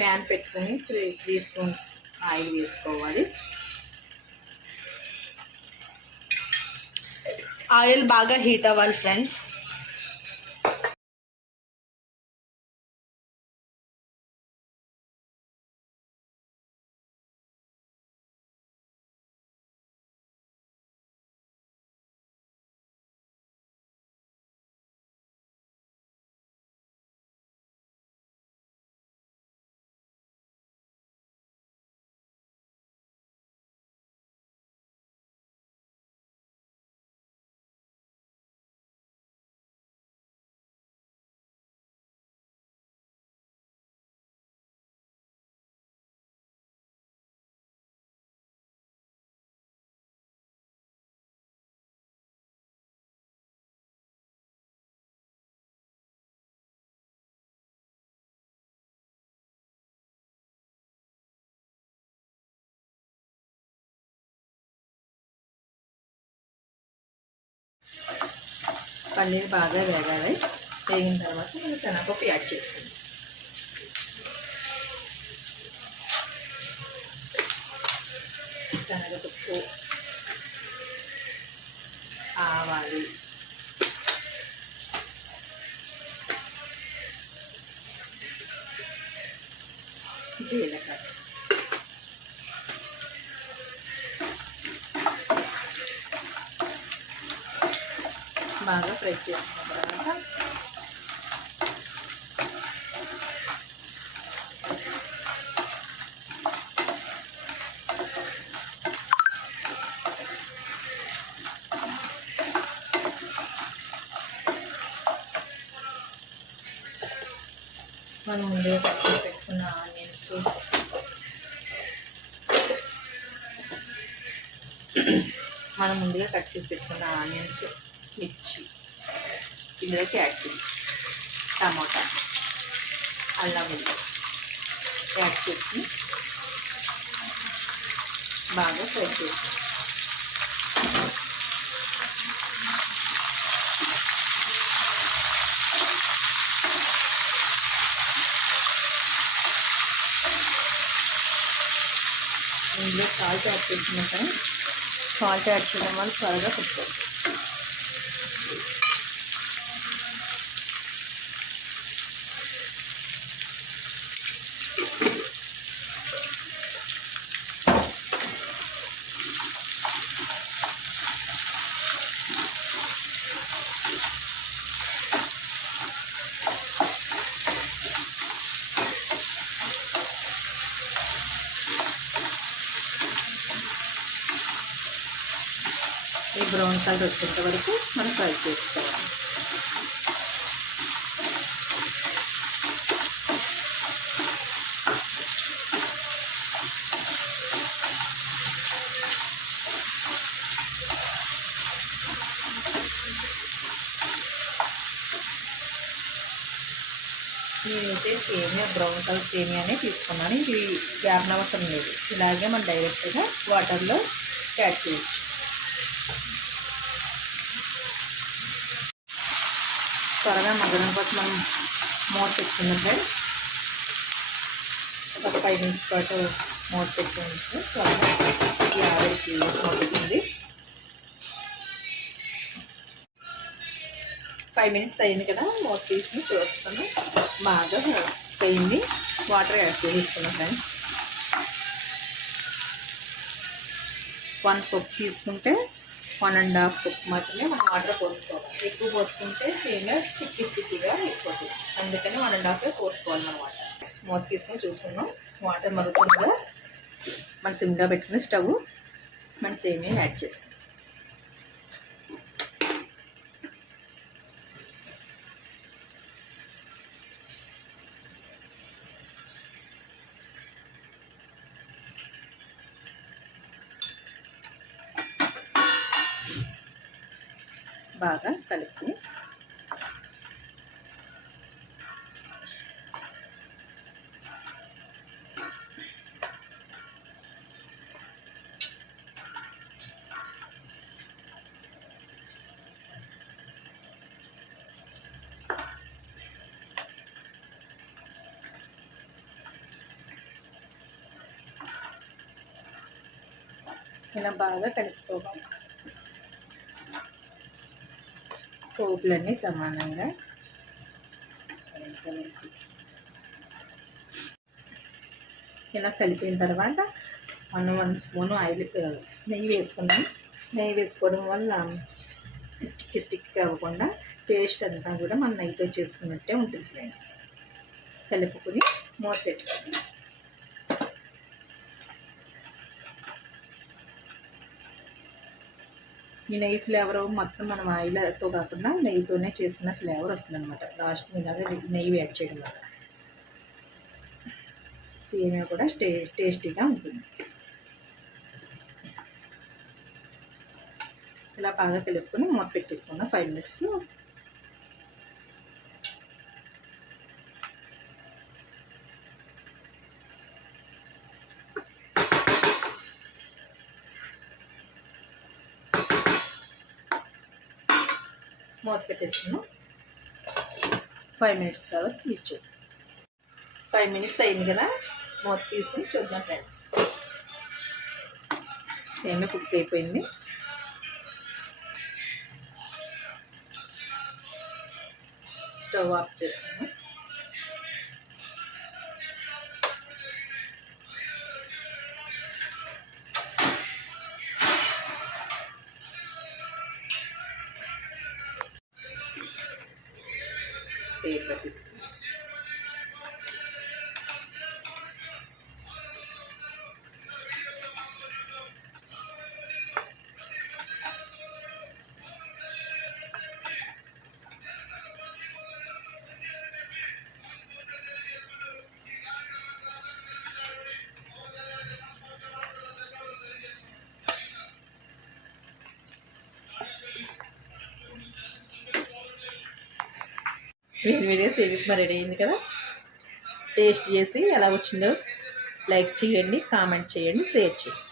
Pan పెట్టుకొని 3 spoons oil వేసుకోవాలి. Oil బాగా హీట్ అవ్వాలి ఫ్రెండ్స్. పన్నీర్ బాగా వేగాలి. వేగిన తర్వాత మనం శనగపప్పు యాడ్ చేసుకుందాం. శనగపప్పు, ఆవాలు, జీలకర్ర, బాగా ఫ్రై చేసుకున్న తర్వాత మనం ముందే కట్ చేసి పెట్టుకున్న ఆనియన్స్, మిర్చి ఇందులోకి యాడ్ చేసి, టమాటా, అల్లం వెల్లుల్లి యాడ్ చేసి బాగా ఫ్రై చేసి ఇందులో సాల్ట్ యాడ్ చేసినాక సాల్ట్ యాడ్ చేయడం వల్ల త్వరగా కుక్ అవుతుంది. ఈ బ్రౌన్ కలర్ వచ్చేంత వరకు మనం ఫ్రై చేసుకోవాలి. నేనైతే సేమియా బ్రౌన్ కలర్ సేమియానే తీసుకున్నాను. ఇది వేపనవసరం లేదు. ఇలాగే మనం డైరెక్ట్గా వాటర్లో యాడ్ చేయొచ్చు. త్వరగా మగ్గడం పాటు మనం మూత పెట్టుకున్నాం ఫ్రెండ్స్. ఒక 5 నిమిషాల పాటు మూత పెట్టుకుంటే త్వరగా ఈ ఆవిరికి మగ్గుతుంది. 5 నిమిషాలు అయింది కదా, మూత తీసుకుని చూస్తాను. బాగా పోయింది. వాటర్ యాడ్ చేసుకున్నాం ఫ్రెండ్స్. 1 కప్ తీసుకుంటే 1.5 కప్ మాత్రమే మనం వాటర్ పోసుకోవాలి. ఎక్కువ పోసుకుంటే సేమియా స్టిక్కీగా అయిపోతుంది. అందుకని 1.5 పోసుకోవాలి మనం వాటర్. మూత తీసుకొని చూసుకున్నాం. వాటర్ మరుగుతుంది కదా, మన సిమ్గా పెట్టుకుని స్టవ్ మన సేమియా యాడ్ చేసుకున్నాం. బాగా కలుపుకుని ఇలా బాగా కలుపుకోవాలి. పోపులన్నీ సమానంగా ఇలా కలిపిన తర్వాత 1 స్పూను నెయ్యి వేసుకున్నాం. నెయ్యి వేసుకోవడం వల్ల స్టిక్ అవ్వకుండా టేస్ట్ అంతా కూడా మన నెయ్యితో చేసుకున్నట్టే ఉంటుంది ఫ్రెండ్స్. కలుపుకొని మూత పెట్టుకోండి. ఈ నెయ్యి ఫ్లేవర్ మొత్తం మనం ఆయిల్తో కాకుండా నెయ్యితోనే చేసిన ఫ్లేవర్ వస్తుంది అనమాట. లాస్ట్ ఇలాగే నెయ్యి యాడ్ చేయడం వల్ల సేమియా కూడా టేస్టీగా ఉంటుంది. ఇలా బాగా కలుపుకొని మూత పెట్టేసుకున్నాం 5 మినిట్స్. మూత పెట్టేసుకున్నాం. 5 మినిట్స్ తర్వాత తీసి 5 మినిట్స్ అయింది కదా, మూత తీసుకుని చూద్దాం ఫ్రెండ్స్. సేమియా కుక్ అయిపోయింది. స్టవ్ ఆఫ్ చేసుకున్నాం. ప్లేట్లో తీసుకున్నాం. వీడియో సేవింగ్ రెడీ అయింది కదా. టేస్ట్ చేసి ఎలా వచ్చిందో లైక్ చేయండి, కామెంట్ చేయండి, షేర్ చేయండి.